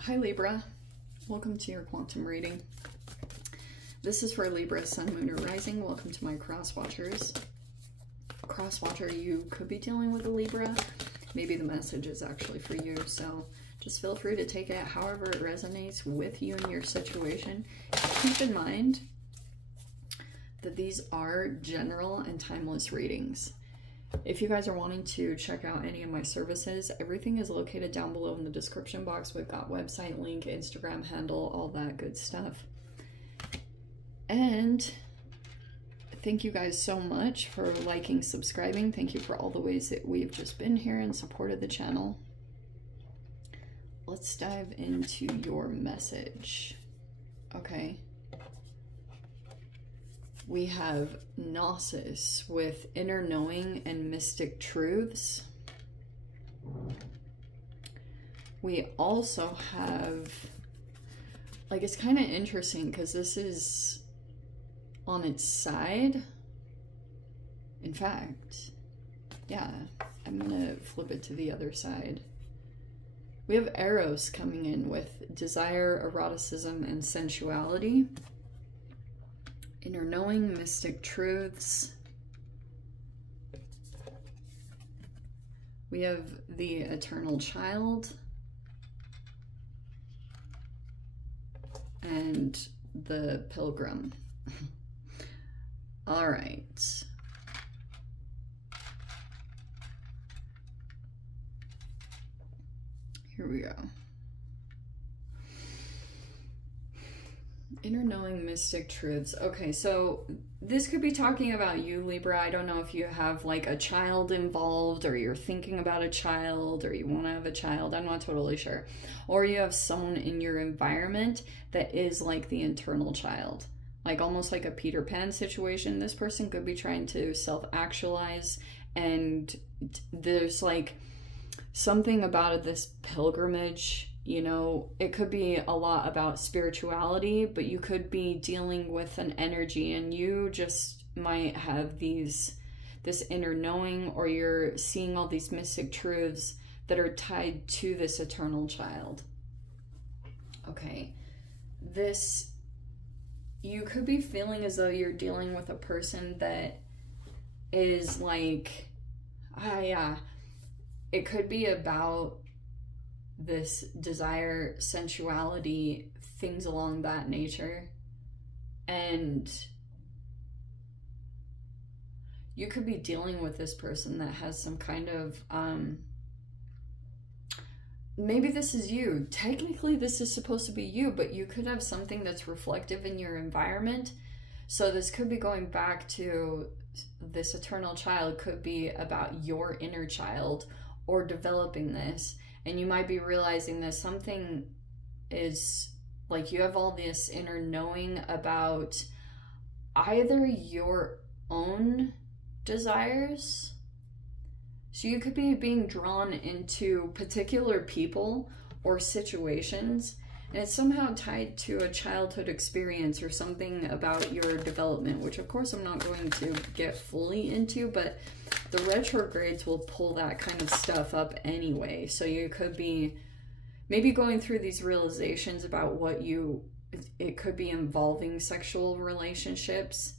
Hi Libra, welcome to your quantum reading. This is for Libra, Sun, Moon, or Rising. Welcome to my cross watchers. Cross watcher, you could be dealing with a Libra. Maybe the message is actually for you, so just feel free to take it however it resonates with you and your situation. Keep in mind that these are general and timeless readings. If you guys are wanting to check out any of my services, everything is located down below in the description box. We've got website, link, Instagram handle, all that good stuff. And thank you guys so much for liking, subscribing. Thank you for all the ways that we've just been here and supported the channel. Let's dive into your message. Okay. We have Gnosis with inner knowing and mystic truths. We also have, like, it's kind of interesting because this is on its side. In fact, yeah, I'm gonna flip it to the other side. We have Eros coming in with desire, eroticism, and sensuality. Inner knowing, mystic truths. We have the eternal child. And the pilgrim. All right. Here we go. Inner knowing, mystic truths. Okay, so this could be talking about you, Libra. I don't know if you have like a child involved, or you're thinking about a child, or you want to have a child. I'm not totally sure. Or you have someone in your environment that is like the internal child, like almost like a Peter Pan situation. This person could be trying to self-actualize, and there's like something about this pilgrimage. You know, it could be a lot about spirituality, but you could be dealing with an energy, and you just might have this inner knowing, or you're seeing all these mystic truths that are tied to this eternal child. Okay, you could be feeling as though you're dealing with a person that is like, it could be about this desire, sensuality, things along that nature. And you could be dealing with this person that has some kind of maybe this is you. Technically this is supposed to be you, but you could have something that's reflective in your environment. So this could be going back to this eternal child, could be about your inner child, or developing this. And you might be realizing that something is, like, you have all this inner knowing about either your own desires. So you could be being drawn into particular people or situations, and it's somehow tied to a childhood experience or something about your development, which of course I'm not going to get fully into, but the retrogrades will pull that kind of stuff up anyway. So you could be maybe going through these realizations about it could be involving sexual relationships,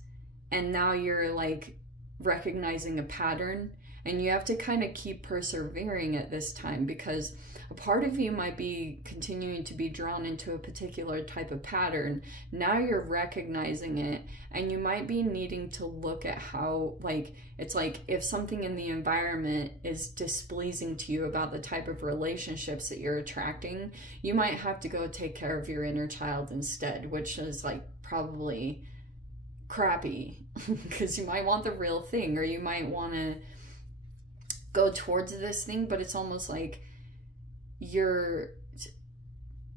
and now you're like recognizing a pattern, and you have to kind of keep persevering at this time, because a part of you might be continuing to be drawn into a particular type of pattern. Now you're recognizing it, and you might be needing to look at how, like, it's like if something in the environment is displeasing to you about the type of relationships that you're attracting, you might have to go take care of your inner child instead, which is like probably crappy because you might want the real thing, or you might want to go towards this thing, but it's almost like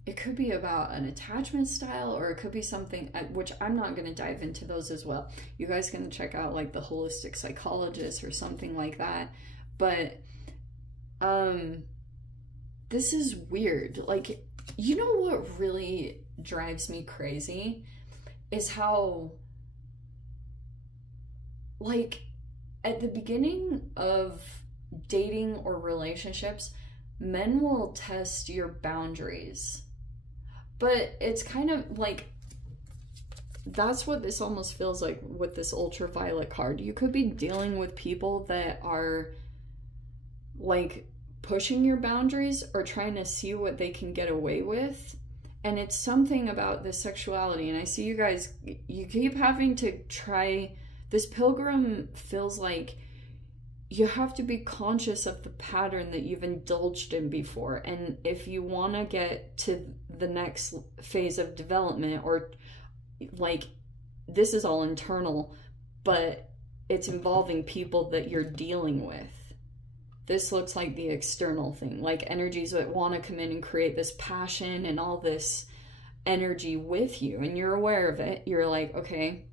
it could be about an attachment style, or it could be something, which I'm not going to dive into those as well. You guys can check out like the holistic psychologist or something like that. But this is weird. Like, you know what really drives me crazy is how, like, at the beginning of dating or relationships, men will test your boundaries. But it's kind of like, that's what this almost feels like with this ultraviolet card. You could be dealing with people that are like pushing your boundaries or trying to see what they can get away with. And it's something about this sexuality. And I see you guys, you keep having to try. This pilgrim feels like you have to be conscious of the pattern that you've indulged in before. And if you want to get to the next phase of development, or like, this is all internal, but it's involving people that you're dealing with. This looks like the external thing, like energies that want to come in and create this passion and all this energy with you. And you're aware of it. You're like, okay,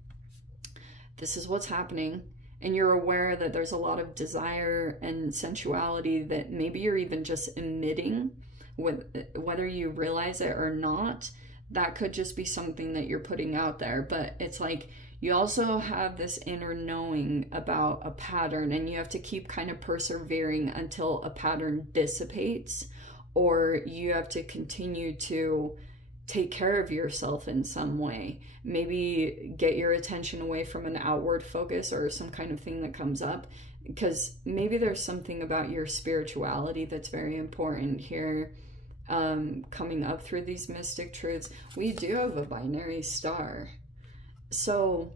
this is what's happening. And you're aware that there's a lot of desire and sensuality that maybe you're even just emitting, whether you realize it or not. That could just be something that you're putting out there. But it's like, you also have this inner knowing about a pattern, and you have to keep kind of persevering until a pattern dissipates, or you have to continue to take care of yourself in some way. Maybe get your attention away from an outward focus or some kind of thing that comes up, because maybe there's something about your spirituality that's very important here, coming up through these mystic truths. We do have a binary star. So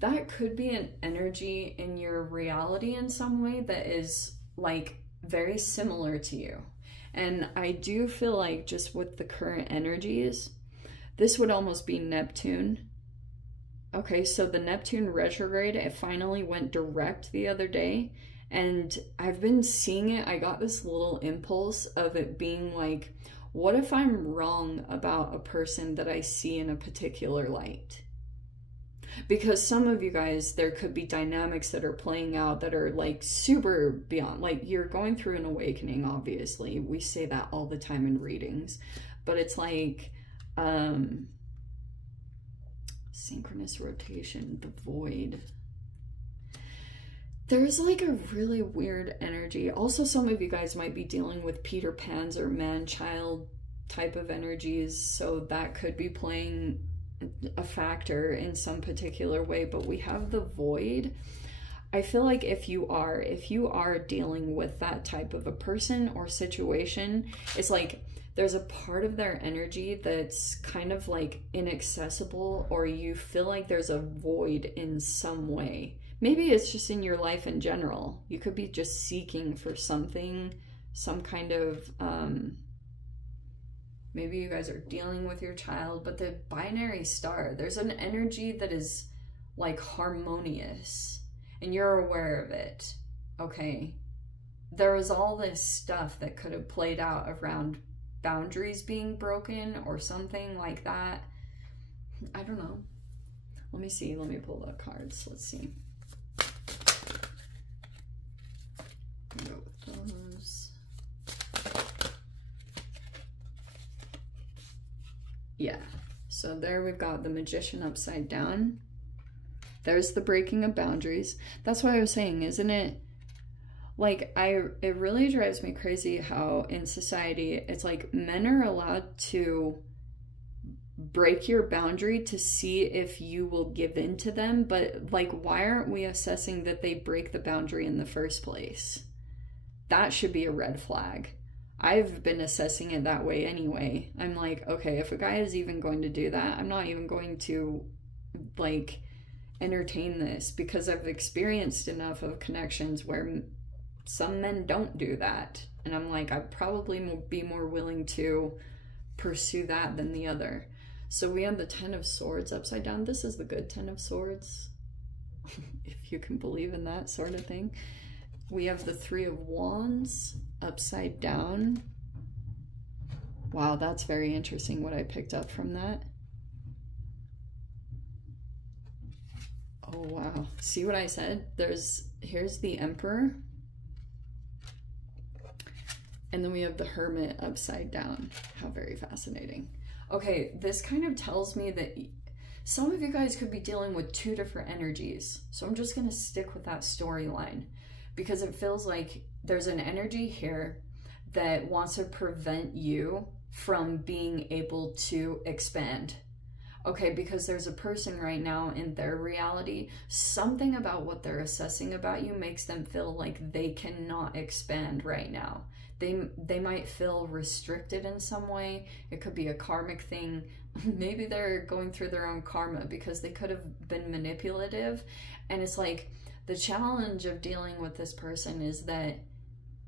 that could be an energy in your reality in some way that is like very similar to you. And I do feel like just with the current energies, this would almost be Neptune. Okay, so the Neptune retrograde, it finally went direct the other day. And I've been seeing it. I got this little impulse of it being like, what if I'm wrong about a person that I see in a particular light? Because some of you guys, there could be dynamics that are playing out that are like super beyond, like you're going through an awakening, obviously. We say that all the time in readings, but it's like synchronous rotation, the void. There's like a really weird energy. Also, some of you guys might be dealing with Peter Pan's or man-child type of energies, so that could be playing a factor in some particular way. But we have the void. I feel like if you are dealing with that type of a person or situation, it's like there's a part of their energy that's kind of like inaccessible, or you feel like there's a void in some way. Maybe it's just in your life in general. You could be just seeking for something, some kind of maybe you guys are dealing with your child. But the binary star, there's an energy that is like harmonious, and you're aware of it. Okay, there was all this stuff that could have played out around boundaries being broken or something like that. I don't know. Let me see. Let me pull the cards. Let's see. Go with those. Yeah, so there we've got the Magician upside down. There's the breaking of boundaries. That's what I was saying, isn't it? Like, it really drives me crazy how in society, it's like men are allowed to break your boundary to see if you will give in to them. But like, why aren't we assessing that they break the boundary in the first place? That should be a red flag. I've been assessing it that way anyway. I'm like, okay, if a guy is even going to do that, I'm not even going to like entertain this, because I've experienced enough of connections where some men don't do that. And I'm like, I'd probably be more willing to pursue that than the other. So we have the Ten of Swords upside down. This is the good Ten of Swords, if you can believe in that sort of thing. We have the Three of Wands upside down. Wow, that's very interesting what I picked up from that. Oh, wow. See what I said? Here's the Emperor. And then we have the Hermit upside down. How very fascinating. Okay, this kind of tells me that some of you guys could be dealing with two different energies. So I'm just going to stick with that storyline, because it feels like there's an energy here that wants to prevent you from being able to expand. Okay, because there's a person right now in their reality, something about what they're assessing about you makes them feel like they cannot expand right now. They might feel restricted in some way. It could be a karmic thing. Maybe they're going through their own karma because they could have been manipulative. And it's like the challenge of dealing with this person is that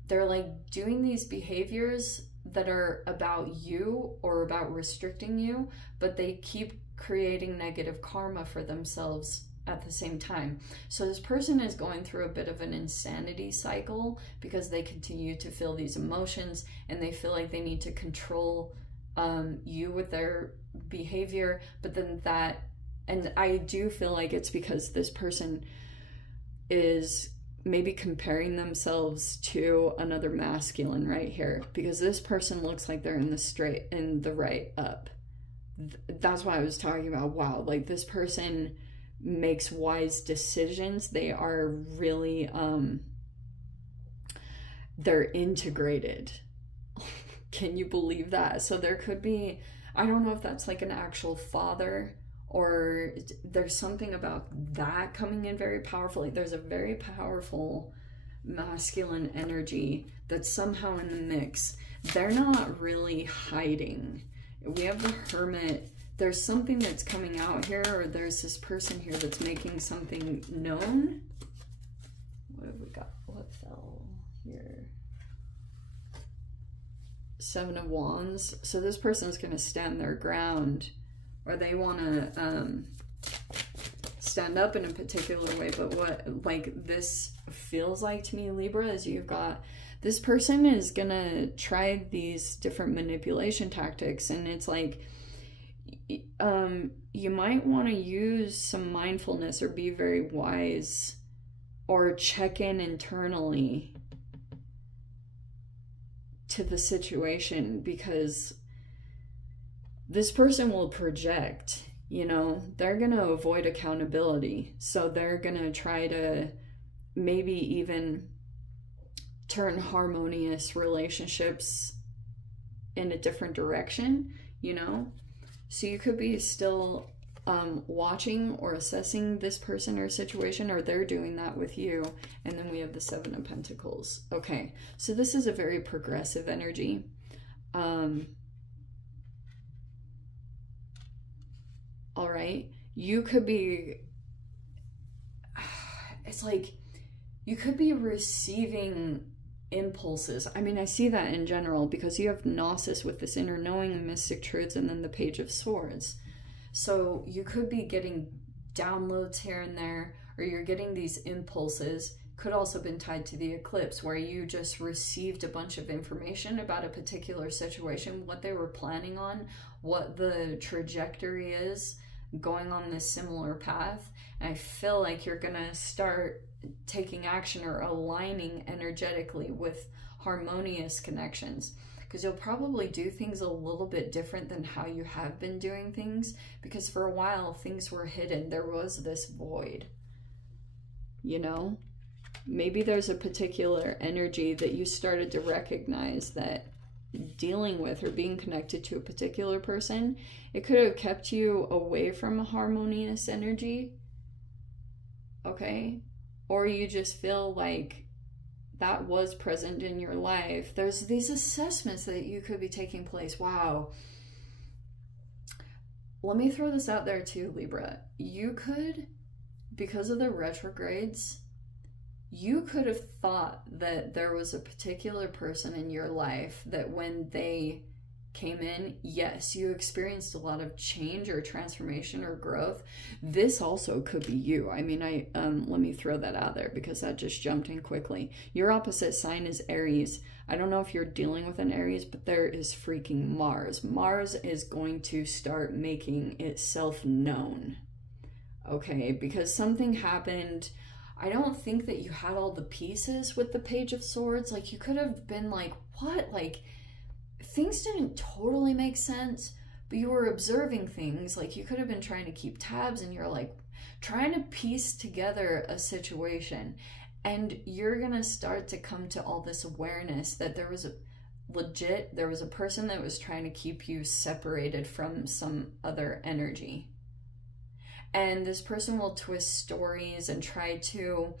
they're like doing these behaviors that are about you or about restricting you, but they keep creating negative karma for themselves at the same time. So this person is going through a bit of an insanity cycle because they continue to feel these emotions and they feel like they need to control you with their behavior. But then that, and I do feel like it's because this person is maybe comparing themselves to another masculine right here, because this person looks like they're in the right up. That's why I was talking about, wow, like this person makes wise decisions. They are really they're integrated. Can you believe that? So there could be, I don't know if that's like an actual father, or there's something about that coming in very powerfully. There's a very powerful masculine energy that's somehow in the mix. They're not really hiding. We have the Hermit. There's something that's coming out here, or there's this person here that's making something known. What have we got? What fell here? Seven of Wands. So this person's going to stand their ground, or they want to stand up in a particular way. But what like this feels like to me, Libra, is you've got this person is going to try these different manipulation tactics, and it's like you might want to use some mindfulness or be very wise or check in internally to the situation, because this person will project, you know, they're going to avoid accountability. So they're going to try to maybe even turn harmonious relationships in a different direction, you know? So you could be still watching or assessing this person or situation, or they're doing that with you. And then we have the Seven of Pentacles. Okay, so this is a very progressive energy. All right, you could be, it's like, you could be receiving impulses. I mean, I see that in general because you have Gnosis with this inner knowing and mystic truths, and then the Page of Swords. So you could be getting downloads here and there, or you're getting these impulses. Could also been tied to the eclipse, where you just received a bunch of information about a particular situation, what they were planning on, what the trajectory is, going on this similar path. And I feel like you're gonna start taking action or aligning energetically with harmonious connections, because you'll probably do things a little bit different than how you have been doing things, because for a while things were hidden. There was this void, you know? Maybe there's a particular energy that you started to recognize that dealing with or being connected to a particular person, it could have kept you away from a harmonious energy, okay? Or you just feel like that was present in your life. There's these assessments that you could be taking place. Wow. Let me throw this out there too, Libra. You could, because of the retrogrades, you could have thought that there was a particular person in your life that when they came in, yes, you experienced a lot of change or transformation or growth. This also could be you. I mean, let me throw that out there because that just jumped in quickly. Your opposite sign is Aries. I don't know if you're dealing with an Aries, but there is freaking Mars. Mars is going to start making itself known, okay? Because something happened. I don't think that you had all the pieces with the Page of Swords. Like, you could have been like, what? Like, things didn't totally make sense, but you were observing things. Like, you could have been trying to keep tabs, and you're like trying to piece together a situation, and you're gonna start to come to all this awareness that there was legit, there was a person that was trying to keep you separated from some other energy. And this person will twist stories and try to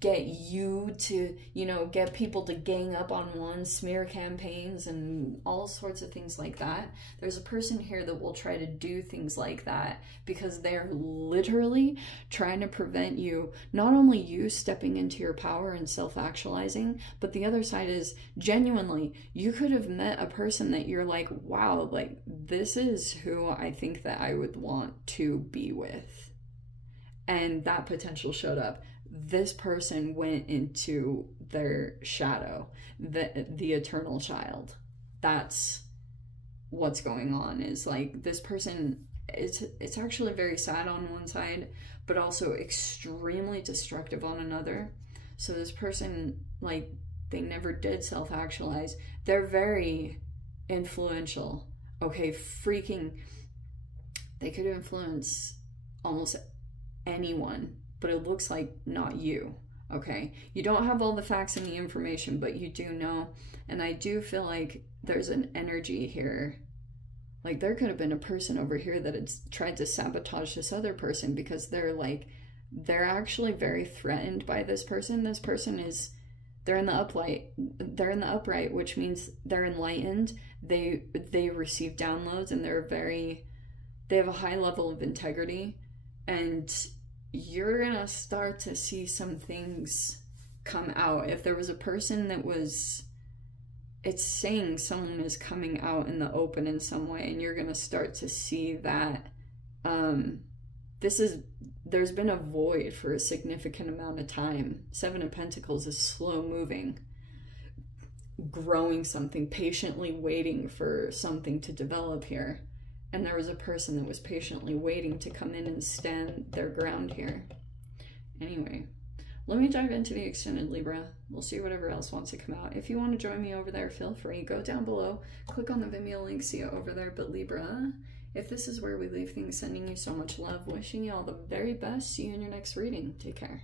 get you to, you know, get people to gang up on one, smear campaigns and all sorts of things like that. There's a person here that will try to do things like that because they're literally trying to prevent you, not only you stepping into your power and self-actualizing, but the other side is genuinely, you could have met a person that you're like, wow, like this is who I think that I would want to be with. And that potential showed up. This person went into their shadow, the eternal child. That's what's going on, is like this person, it's actually very sad on one side, but also extremely destructive on another. So this person, like, they never did self-actualize. They're very influential. Okay, freaking, they could influence almost anyone, but it looks like not you, okay? You don't have all the facts and the information, but you do know, and I do feel like there's an energy here. Like, there could have been a person over here that had tried to sabotage this other person because they're like, they're actually very threatened by this person. This person is, they're in the upright, which means they're enlightened. They receive downloads, and they have a high level of integrity, and you're gonna start to see some things come out. If there was a person that was, it's saying someone is coming out in the open in some way, and you're gonna start to see that there's been a void for a significant amount of time. Seven of Pentacles is slow moving, growing something, patiently waiting for something to develop here. And there was a person that was patiently waiting to come in and stand their ground here. Anyway, let me dive into the extended Libra. We'll see whatever else wants to come out. If you want to join me over there, feel free. Go down below, click on the Vimeo link, see it over there. But Libra, if this is where we leave things, sending you so much love, wishing you all the very best. See you in your next reading. Take care.